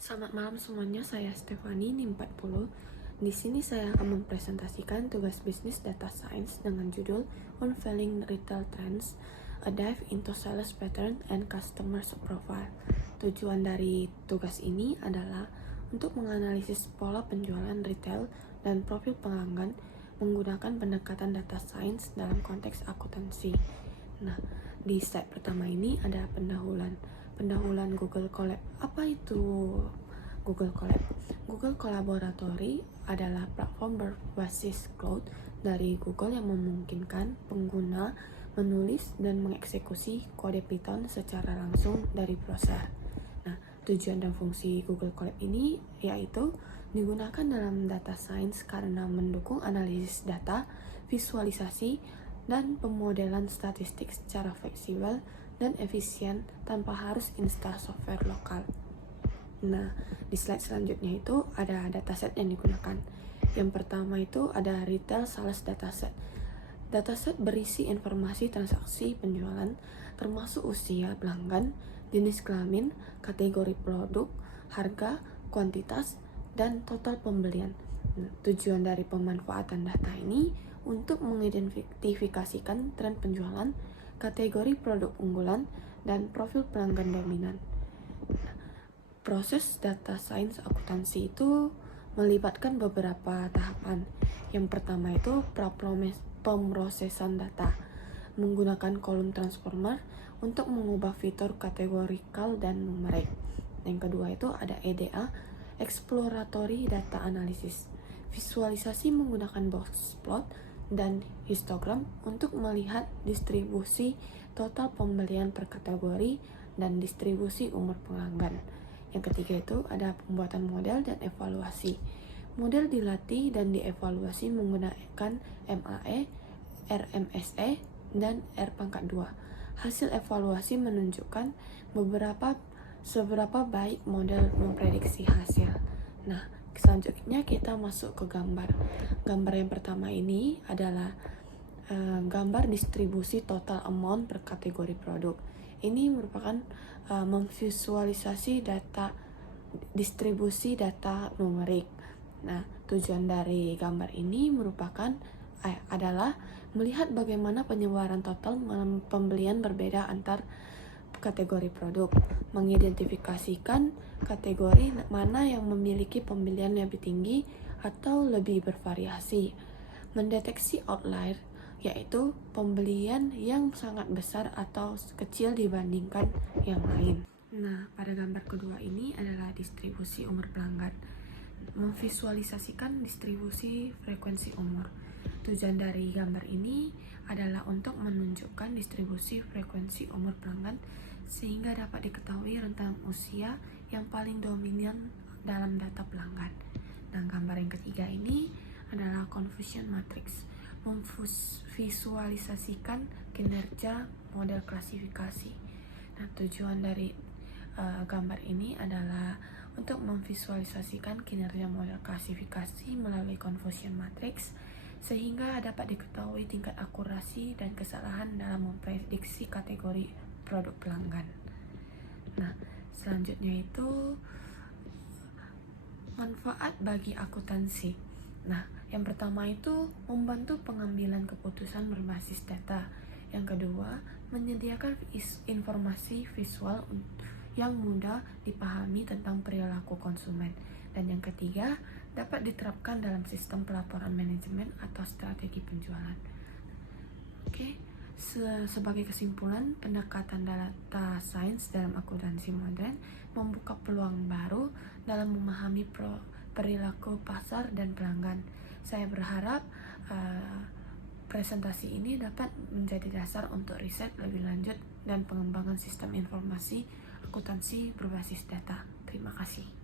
Selamat malam semuanya, saya Stefani NIM 40. Di sini saya akan mempresentasikan tugas bisnis data science dengan judul Unveiling Retail Trends, A Dive into Sales Pattern and Customer Profile. Tujuan dari tugas ini adalah untuk menganalisis pola penjualan retail dan profil pelanggan menggunakan pendekatan data science dalam konteks akuntansi. Nah, di slide pertama ini ada pendahuluan Google Colab. Apa itu Google Colab? Google Collaboratory adalah platform berbasis cloud dari Google yang memungkinkan pengguna menulis dan mengeksekusi kode Python secara langsung dari browser. Nah, tujuan dan fungsi Google Colab ini yaitu digunakan dalam data science karena mendukung analisis data, visualisasi, dan pemodelan statistik secara fleksibel dan efisien tanpa harus install software lokal. Nah, di slide selanjutnya itu ada dataset yang digunakan. Yang pertama itu ada retail sales dataset. Dataset berisi informasi transaksi penjualan, termasuk usia pelanggan, jenis kelamin, kategori produk, harga, kuantitas, dan total pembelian. Nah, tujuan dari pemanfaatan data ini untuk mengidentifikasikan tren penjualan, kategori produk unggulan, dan profil pelanggan dominan. Proses data science akuntansi itu melibatkan beberapa tahapan. Yang pertama itu pemrosesan data menggunakan kolom transformer untuk mengubah fitur kategorikal dan numerik. Yang kedua itu ada EDA, exploratory data analysis, visualisasi menggunakan box plot dan histogram untuk melihat distribusi total pembelian per kategori dan distribusi umur pelanggan. Yang ketiga itu ada pembuatan model dan evaluasi. Model dilatih dan dievaluasi menggunakan MAE, RMSE, dan R+2. Hasil evaluasi menunjukkan seberapa baik model memprediksi hasil. Nah, selanjutnya kita masuk ke gambar. Gambar yang pertama ini adalah gambar distribusi total amount per kategori produk. Ini merupakan memvisualisasi data distribusi data numerik. Nah, tujuan dari gambar ini adalah melihat bagaimana penyebaran total pembelian berbeda antar kategori produk, mengidentifikasikan kategori mana yang memiliki pembelian lebih tinggi atau lebih bervariasi, mendeteksi outlier, yaitu pembelian yang sangat besar atau kecil dibandingkan yang lain. Nah, pada gambar kedua ini adalah distribusi umur pelanggan, memvisualisasikan distribusi frekuensi umur. Tujuan dari gambar ini adalah untuk menunjukkan distribusi frekuensi umur pelanggan sehingga dapat diketahui rentang usia yang paling dominan dalam data pelanggan. Dan gambar yang ketiga ini adalah confusion matrix, memvisualisasikan kinerja model klasifikasi. Nah, tujuan dari gambar ini adalah untuk memvisualisasikan kinerja model klasifikasi melalui confusion matrix sehingga dapat diketahui tingkat akurasi dan kesalahan dalam memprediksi kategori produk pelanggan. Nah, selanjutnya itu manfaat bagi akuntansi. Nah, yang pertama itu membantu pengambilan keputusan berbasis data. Yang kedua, menyediakan informasi visual yang mudah dipahami tentang perilaku konsumen. Dan yang ketiga, dapat diterapkan dalam sistem pelaporan manajemen atau strategi penjualan. Oke, sebagai kesimpulan, pendekatan data science dalam akuntansi modern membuka peluang baru dalam memahami perilaku pasar dan pelanggan. Saya berharap presentasi ini dapat menjadi dasar untuk riset lebih lanjut dan pengembangan sistem informasi akuntansi berbasis data. Terima kasih.